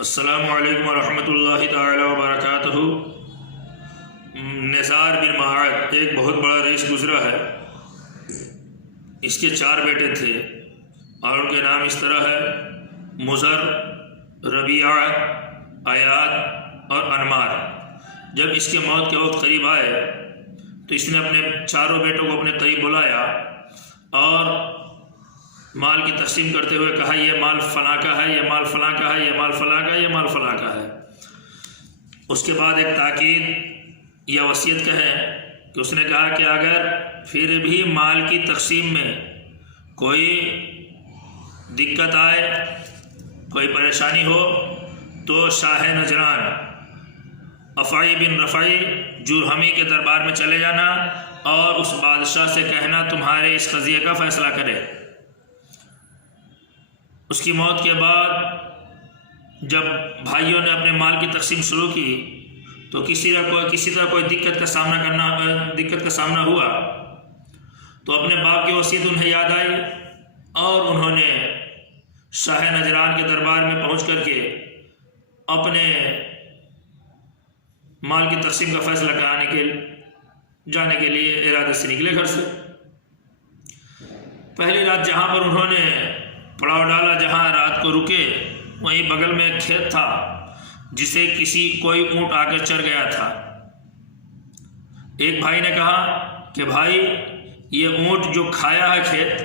السلام علیکم ورحمۃ اللہ تعالی وبرکاتہ۔ نزار بن معاذ ایک بہت بڑا رئیس گزرا ہے۔ اس کے 4 بیٹے تھے اور ان کے نام اس طرح ہے: مضر، ربیعہ، ایاد اور انمار۔ جب اس کے موت کے وقت قریب آئے تو اس نے اپنے 4 بیٹوں کو اپنے قریب بلایا اور مال کی تقسیم کرتے ہوئے کہا، یہ مال فلاں کا ہے، یہ مال فلاں کا ہے، یہ مال فلاں کا ہے، یہ مال فلاں کا ہے۔ اس کے بعد ایک تاکید یا وصیت کہیں کہ اس نے کہا کہ اگر پھر بھی مال کی تقسیم میں کوئی دقت آئے، کوئی پریشانی ہو تو شاہ نجران افعی بن رفعی جرہمی کے دربار میں چلے جانا اور اس بادشاہ سے کہنا تمہارے اس قضیے کا فیصلہ کرے۔ اس کی موت کے بعد جب بھائیوں نے اپنے مال کی تقسیم شروع کی تو کسی طرح کوئی دقت کا سامنا ہوا تو اپنے باپ کی وصیت انہیں یاد آئی اور انہوں نے شاہ نجران کے دربار میں پہنچ کر کے اپنے مال کی تقسیم کا فیصلہ جانے کے لیے ارادے سے نکلے گھر سے۔ پہلی رات جہاں پر انہوں نے پڑاؤ ڈالا، جہاں رات کو رکے، وہیں بغل میں ایک کھیت تھا جسے کوئی اونٹ آ کر چر گیا تھا۔ ایک بھائی نے کہا کہ بھائی، یہ اونٹ جو کھایا ہے کھیت،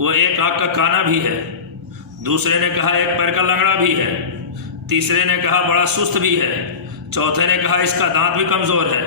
وہ ایک آنکھ کا کانا بھی ہے۔ دوسرے نے کہا ایک پیر کا لنگڑا بھی ہے۔ تیسرے نے کہا بڑا سست بھی ہے۔ چوتھے نے کہا اس کا دانت بھی کمزور ہے۔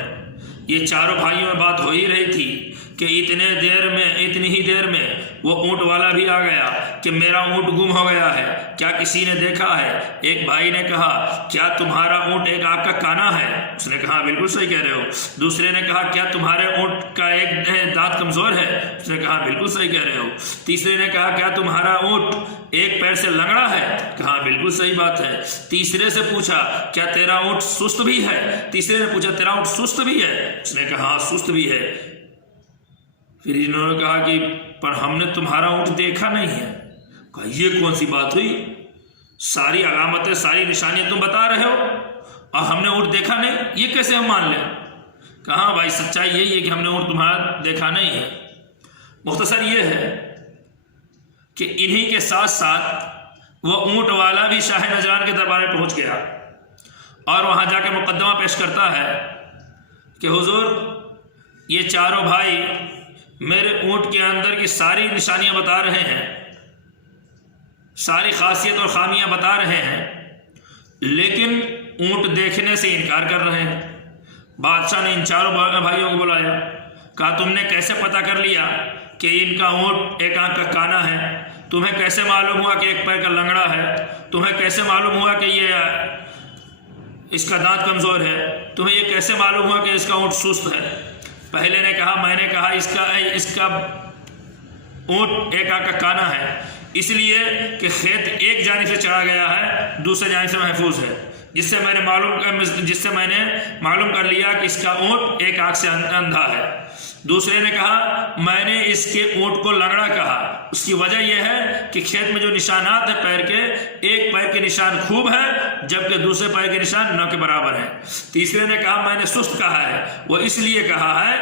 یہ چاروں بھائیوں میں بات ہو ہی رہی تھی کہ اتنی ہی دیر میں وہ اونٹ والا بھی آ گیا کہ میرا اونٹ گم ہو گیا ہے، کیا کسی نے دیکھا ہے؟ ایک بھائی نے کہا کیا تمہارا اونٹ ایک آنکھ کا کانا ہے؟ اس نے کہا بالکل صحیح کہہ رہے ہو۔ دوسرے نے کہا کیا تمہارے اونٹ کا ایک دانت کمزور ہے؟ اس نے کہا بالکل صحیح کہہ رہے ہو۔ تیسرے نے کہا کیا تمہارا اونٹ ایک پیر سے لنگڑا ہے؟ کہا بالکل صحیح بات ہے۔ تیسرے سے پوچھا کیا تیرا اونٹ سست بھی ہے؟ تیسرے نے پوچھا تیرا اونٹ سست بھی ہے؟ اس نے کہا ہاں سست بھی ہے۔ پھر انہوں نے کہا کہ پر ہم نے تمہارا اونٹ دیکھا نہیں ہے۔ کہا یہ کون سی بات ہوئی؟ ساری علامتیں، ساری نشانیاں تم بتا رہے ہو اور ہم نے اونٹ دیکھا نہیں، یہ کیسے ہم مان لیں؟ کہا بھائی سچائی یہی ہے کہ ہم نے اونٹ تمہارا دیکھا نہیں ہے۔ مختصر یہ ہے کہ انہی کے ساتھ ساتھ وہ اونٹ والا بھی شاہ نجران کے دربار میں پہنچ گیا اور وہاں جا کے مقدمہ پیش کرتا ہے کہ حضور، یہ چاروں بھائی میرے اونٹ کے اندر کی ساری نشانیاں بتا رہے ہیں، ساری خاصیت اور خامیاں بتا رہے ہیں، لیکن اونٹ دیکھنے سے انکار کر رہے ہیں۔ بادشاہ نے ان چاروں بھائیوں کو بلایا، کہا تم نے کیسے پتہ کر لیا کہ ان کا اونٹ ایک آنکھ کا کانا ہے؟ تمہیں کیسے معلوم ہوا کہ ایک پیر کا لنگڑا ہے؟ تمہیں کیسے معلوم ہوا کہ اس کا دانت کمزور ہے؟ تمہیں یہ کیسے معلوم ہوا کہ اس کا اونٹ سست ہے؟ پہلے نے کہا میں نے کہا اس کا اونٹ ایک آنکھ کا کانا ہے، اس لیے کہ کھیت ایک جانب سے چڑھا گیا ہے، دوسرے جانب سے محفوظ ہے، جس سے میں نے معلوم کر لیا کہ اس کا اونٹ ایک آنکھ سے اندھا ہے۔ دوسرے نے کہا میں نے اس کے اونٹ کو لنگڑا کہا، اس کی وجہ یہ ہے کہ کھیت میں جو نشانات ہیں پیر کے، ایک پیر کے نشان خوب ہے جبکہ دوسرے پیر کے نشان نہ کے برابر ہیں۔ تیسرے نے کہا میں نے سست کہا ہے، وہ اس لیے کہا ہے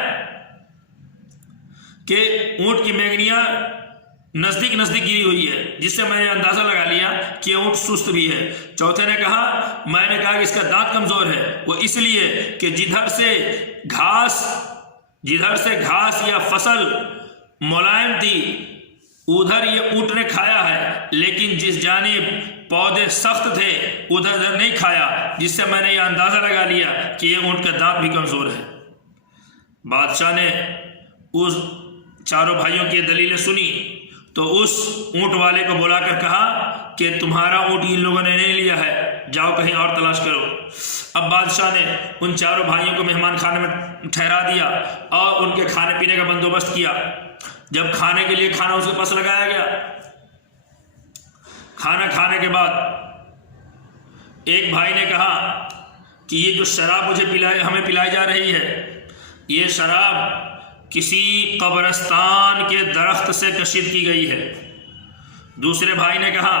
کہ اونٹ کی مینگنیاں نزدیک گری ہوئی ہے، جس سے میں نے اندازہ لگا لیا کہ اونٹ سست بھی ہے۔ چوتھے نے کہا میں نے کہا کہ اس کا دانت کمزور ہے، وہ اس لیے کہ جدھر سے گھاس یا فصل ملائم تھی ادھر یہ اونٹ نے کھایا ہے، لیکن جس جانب پودے سخت تھے ادھر نہیں کھایا، جس سے میں نے یہ اندازہ لگا لیا کہ یہ اونٹ کا دانت بھی کمزور ہے۔ بادشاہ نے اس چاروں بھائیوں کی دلیلیں سنی تو اس اونٹ والے کو بلا کر کہا کہ تمہارا اونٹ ان لوگوں نے نہیں لیا ہے، جاؤ کہیں اور تلاش کرو۔ اب بادشاہ نے ان چاروں بھائیوں کو مہمان خانے میں ٹھہرا دیا اور ان کے کھانے پینے کا بندوبست کیا۔ جب کھانے کے لیے کھانا اس کے پاس لگایا گیا، کھانا کھانے کے بعد ایک بھائی نے کہا کہ یہ جو شراب ہمیں پلائی جا رہی ہے، یہ شراب کسی قبرستان کے درخت سے کشید کی گئی ہے۔ دوسرے بھائی نے کہا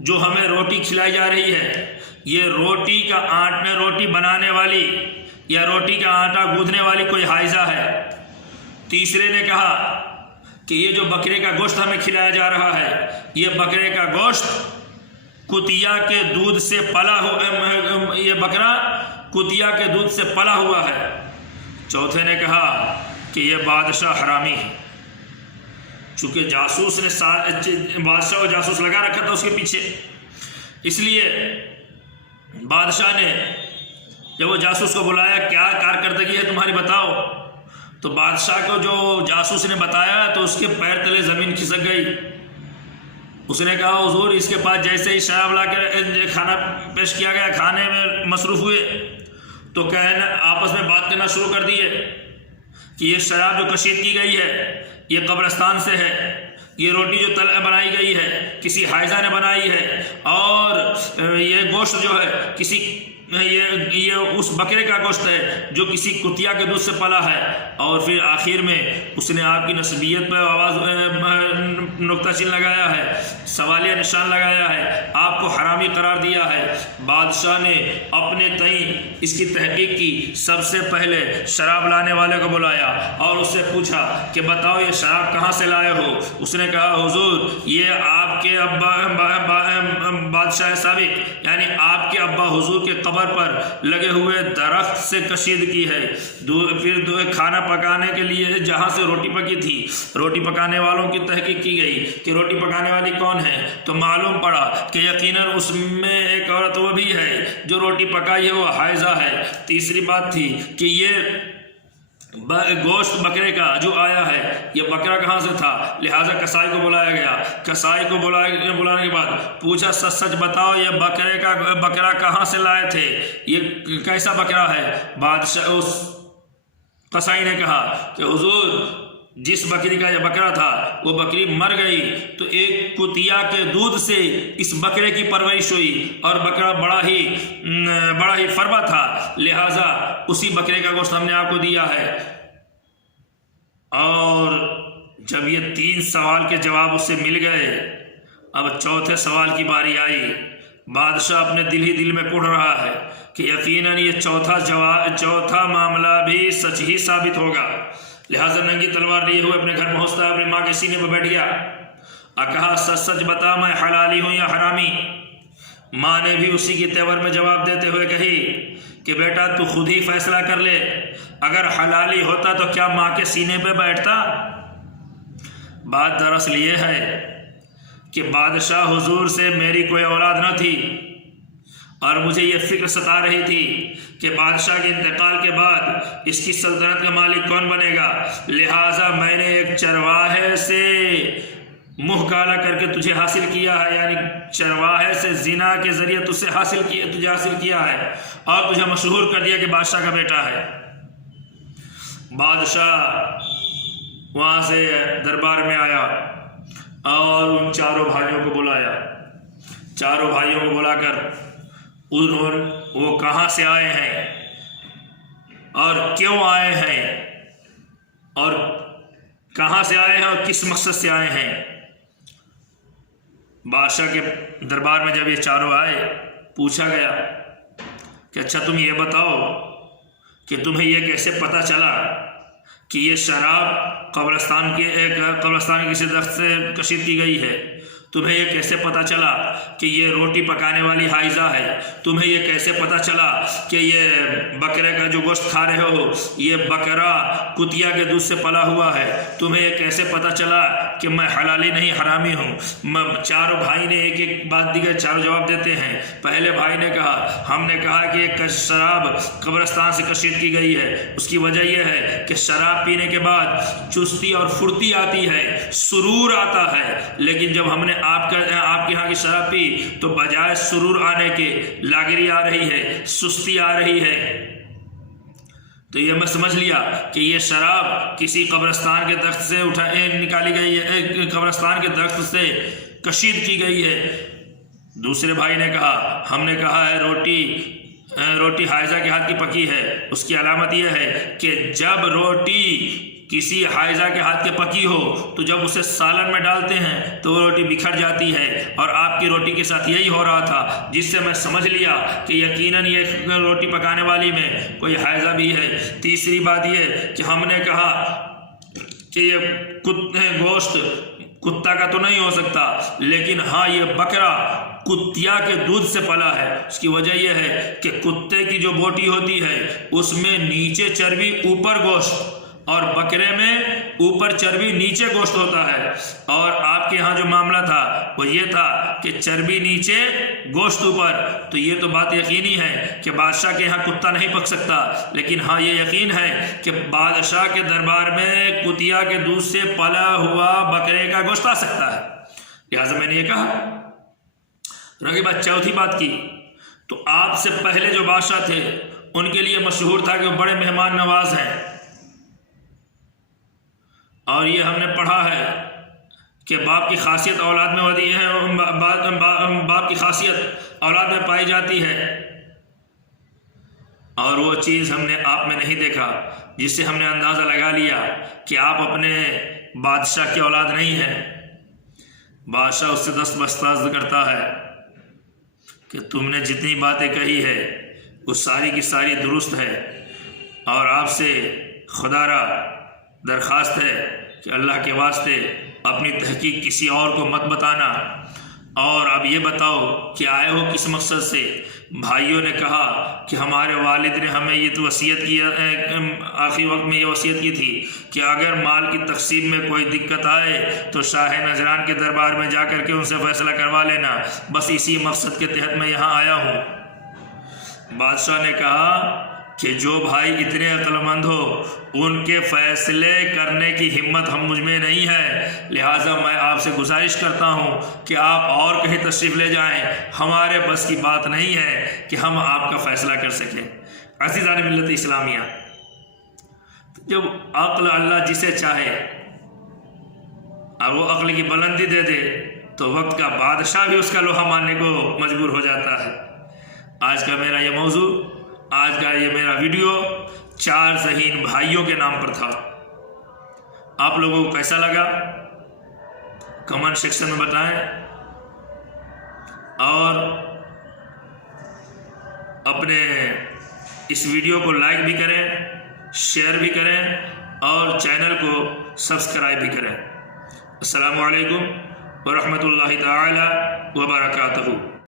جو ہمیں روٹی کھلائی جا رہی ہے یہ روٹی بنانے والی یا روٹی کا آٹا گوندھنے والی کوئی حائزہ ہے؟ تیسرے نے کہا کہ یہ جو بکرے کا گوشت ہمیں کھلایا جا رہا ہے یہ بکرے کا گوشت کتیا کے دودھ سے پلا ہوا، یہ بکرا کتیا کے دودھ سے پلا ہوا ہے۔ چوتھے نے کہا کہ یہ بادشاہ حرامی ہے، چونکہ جاسوس نے بادشاہ کو جاسوس لگا رکھا تھا اس کے پیچھے، اس لیے بادشاہ نے جب وہ جاسوس کو بلایا کیا کارکردگی ہے تمہاری بتاؤ، تو بادشاہ کو جو جاسوس نے بتایا تو اس کے پیر تلے زمین کھسک گئی۔ اس نے کہا حضور اس کے پاس جیسے ہی شراب لا کے کھانا پیش کیا گیا کھانے میں مصروف ہوئے تو آپس میں بات کرنا شروع کر دیے کہ یہ شراب جو کشید کی گئی ہے یہ قبرستان سے ہے، یہ روٹی جو بنائی گئی ہے کسی حائزہ نے بنائی ہے، اور یہ گوشت جو ہے یہ اس بکرے کا گوشت ہے جو کسی کتیا کے دودھ سے پلا ہے۔ اور پھر آخر میں اس نے آپ کی نسبیت پر آواز نقطہ چین لگایا ہے، سوالیہ نشان لگایا ہے، آپ کو حرامی قرار دیا ہے۔ بادشاہ نے اپنے تئیں اس کی تحقیق کی، سب سے پہلے شراب لانے والے کو بلایا اور اس سے پوچھا کہ بتاؤ یہ شراب کہاں سے لائے ہو؟ اس نے کہا حضور یہ آپ کے بادشاہ سابق یعنی آپ کے ابا حضور کے قبر پر لگے ہوئے درخت سے کشید کی ہے۔ پھر کھانا پکانے کے لیے جہاں سے روٹی پکی تھی روٹی پکانے والوں کی تحقیق کی گئی کہ روٹی پکانے والی کون ہے، تو معلوم پڑا کہ یقیناً اس میں ایک عورت وہ بھی ہے جو روٹی پکائی ہے وہ حائزہ ہے۔ تیسری بات تھی کہ یہ گوشت بکرے کا جو آیا ہے یہ بکرا کہاں سے تھا، لہٰذا کسائی کو بلایا گیا۔ کسائی کو بلانے کے بعد پوچھا سچ سچ بتاؤ یہ بکرا کہاں سے لائے تھے، یہ کیسا بکرا ہے؟ بادشاہ اس کسائی نے کہا کہ حضور جس بکری کا یہ بکرا تھا وہ بکری مر گئی تو ایک کتیا کے دودھ سے اس بکرے کی پرورش ہوئی اور بکرا بڑا ہی فربا تھا، لہٰذا اسی بکرے کا گوشت ہم نے آپ کو دیا ہے۔ اور جب یہ 3 سوال کے جواب اس سے مل گئے اب چوتھے سوال کی باری آئی۔ بادشاہ اپنے دل ہی دل میں کوڑ رہا ہے کہ یقیناً یہ چوتھا معاملہ بھی سچ ہی ثابت ہوگا، لہٰذا ننگی تلوار لیے ہوئے اپنے گھر پہنچتا ہے، اپنی ماں کے سینے پر بیٹھ گیا اور کہا سچ سچ بتا میں حلالی ہوں یا حرامی؟ ماں نے بھی اسی کی تیور میں جواب دیتے ہوئے کہی کہ بیٹا تو خود ہی فیصلہ کر لے، اگر حلالی ہوتا تو کیا ماں کے سینے پہ بیٹھتا؟ بات دراصل یہ ہے کہ بادشاہ حضور سے میری کوئی اولاد نہ تھی اور مجھے یہ فکر ستا رہی تھی کہ بادشاہ کے انتقال کے بعد اس کی سلطنت کا مالک کون بنے گا، لہٰذا میں نے ایک چرواہے سے منہ کالا کر کے تجھے حاصل کیا ہے، یعنی چرواہے سے زنا کے ذریعے تجھے حاصل کیا ہے اور تجھے مشہور کر دیا کہ بادشاہ کا بیٹا ہے۔ بادشاہ وہاں سے دربار میں آیا اور ان چاروں بھائیوں کو بلایا۔ چاروں بھائیوں کو بلا کر وہ کہاں سے آئے ہیں اور کیوں آئے ہیں اور کہاں سے آئے ہیں اور کس مقصد سے آئے ہیں۔ بادشاہ کے دربار میں جب یہ چاروں آئے پوچھا گیا کہ اچھا تم یہ بتاؤ کہ تمہیں یہ کیسے پتہ چلا کہ یہ شراب قبرستان کے کسی درخت سے کشید کی گئی ہے؟ تمہیں یہ کیسے پتہ چلا کہ یہ روٹی پکانے والی حائزہ ہے؟ تمہیں یہ کیسے پتہ چلا کہ یہ بکرے کا جو گوشت کھا رہے ہو یہ بکرا کتیا کے دودھ سے پلا ہوا ہے؟ تمہیں یہ کیسے پتہ چلا کہ میں حلالی نہیں حرامی ہوں؟ چاروں بھائی نے ایک ایک بات دی گئی، چاروں جواب دیتے ہیں۔ پہلے بھائی نے کہا ہم نے کہا کہ ایک شراب قبرستان سے کشید کی گئی ہے، اس کی وجہ یہ ہے کہ شراب پینے کے بعد چستی اور پھرتی آتی ہے، سرور آتا ہے، لیکن جب ہم نے آپ کے یہاں کی شراب پی تو بجائے سرور آنے کے لاگری آ رہی ہے، سستی آ رہی ہے۔ تو یہ میں سمجھ لیا کہ یہ شراب کسی قبرستان کے درخت سے نکالی گئی ہے، قبرستان کے درخت سے کشید کی گئی ہے۔ دوسرے بھائی نے کہا ہم نے کہا ہے روٹی حائزہ کے ہاتھ کی پکی ہے، اس کی علامت یہ ہے کہ جب روٹی کسی حائضہ کے ہاتھ کے پکی ہو تو جب اسے سالن میں ڈالتے ہیں تو وہ روٹی بکھر جاتی ہے، اور آپ کی روٹی کے ساتھ یہی ہو رہا تھا، جس سے میں سمجھ لیا کہ یقیناً یہ روٹی پکانے والی میں کوئی حائضہ بھی ہے۔ تیسری بات یہ کہ ہم نے کہا کہ یہ گوشت کتا کا تو نہیں ہو سکتا، لیکن ہاں یہ بکرا کتیا کے دودھ سے پلا ہے۔ اس کی وجہ یہ ہے کہ کتے کی جو بوٹی ہوتی ہے اس میں نیچے چربی اوپر گوشت، اور بکرے میں اوپر چربی نیچے گوشت ہوتا ہے، اور آپ کے ہاں جو معاملہ تھا وہ یہ تھا کہ چربی نیچے گوشت اوپر۔ تو یہ تو بات یقینی ہے کہ بادشاہ کے ہاں کتا نہیں پک سکتا، لیکن ہاں یہ یقین ہے کہ بادشاہ کے دربار میں کتیا کے دودھ سے پلا ہوا بکرے کا گوشت آ سکتا ہے۔ لہٰذا میں نے یہ کہا۔ رہی بات چوتھی بات کی، تو آپ سے پہلے جو بادشاہ تھے ان کے لیے مشہور تھا کہ وہ بڑے مہمان نواز ہیں، اور یہ ہم نے پڑھا ہے کہ باپ کی خاصیت اولاد میں ودی ہے، باپ کی خاصیت اولاد میں پائی جاتی ہے، اور وہ چیز ہم نے آپ میں نہیں دیکھا، جس سے ہم نے اندازہ لگا لیا کہ آپ اپنے بادشاہ کی اولاد نہیں ہیں۔ بادشاہ اس سے دست بستاز کرتا ہے کہ تم نے جتنی باتیں کہی ہے وہ ساری کی ساری درست ہے، اور آپ سے خدا را درخواست ہے کہ اللہ کے واسطے اپنی تحقیق کسی اور کو مت بتانا، اور اب یہ بتاؤ کہ آئے ہو کس مقصد سے۔ بھائیوں نے کہا کہ ہمارے والد نے ہمیں یہ وصیت کی، آخری وقت میں یہ وصیت کی تھی کہ اگر مال کی تقسیم میں کوئی دقت آئے تو شاہ نجران کے دربار میں جا کر کے ان سے فیصلہ کروا لینا، بس اسی مقصد کے تحت میں یہاں آیا ہوں۔ بادشاہ نے کہا کہ جو بھائی اتنے عقل مند ہو ان کے فیصلے کرنے کی ہمت مجھ میں نہیں ہے، لہٰذا میں آپ سے گزارش کرتا ہوں کہ آپ اور کہیں تشریف لے جائیں، ہمارے بس کی بات نہیں ہے کہ ہم آپ کا فیصلہ کر سکیں۔ عزیزان ملت اسلامیہ، جب عقل اللہ جسے چاہے اور وہ عقل کی بلندی دے دے تو وقت کا بادشاہ بھی اس کا لوہا ماننے کو مجبور ہو جاتا ہے۔ آج کا میرا یہ موضوع، آج کا یہ میرا ویڈیو 4 ذہین بھائیوں کے نام پر تھا۔ آپ لوگوں کو کیسا لگا کمنٹ سیکشن میں بتائیں، اور اپنے اس ویڈیو کو لائک بھی کریں، شیئر بھی کریں، اور چینل کو سبسکرائب بھی کریں۔ السلام علیکم ورحمۃ اللہ تعالی وبرکاتہ۔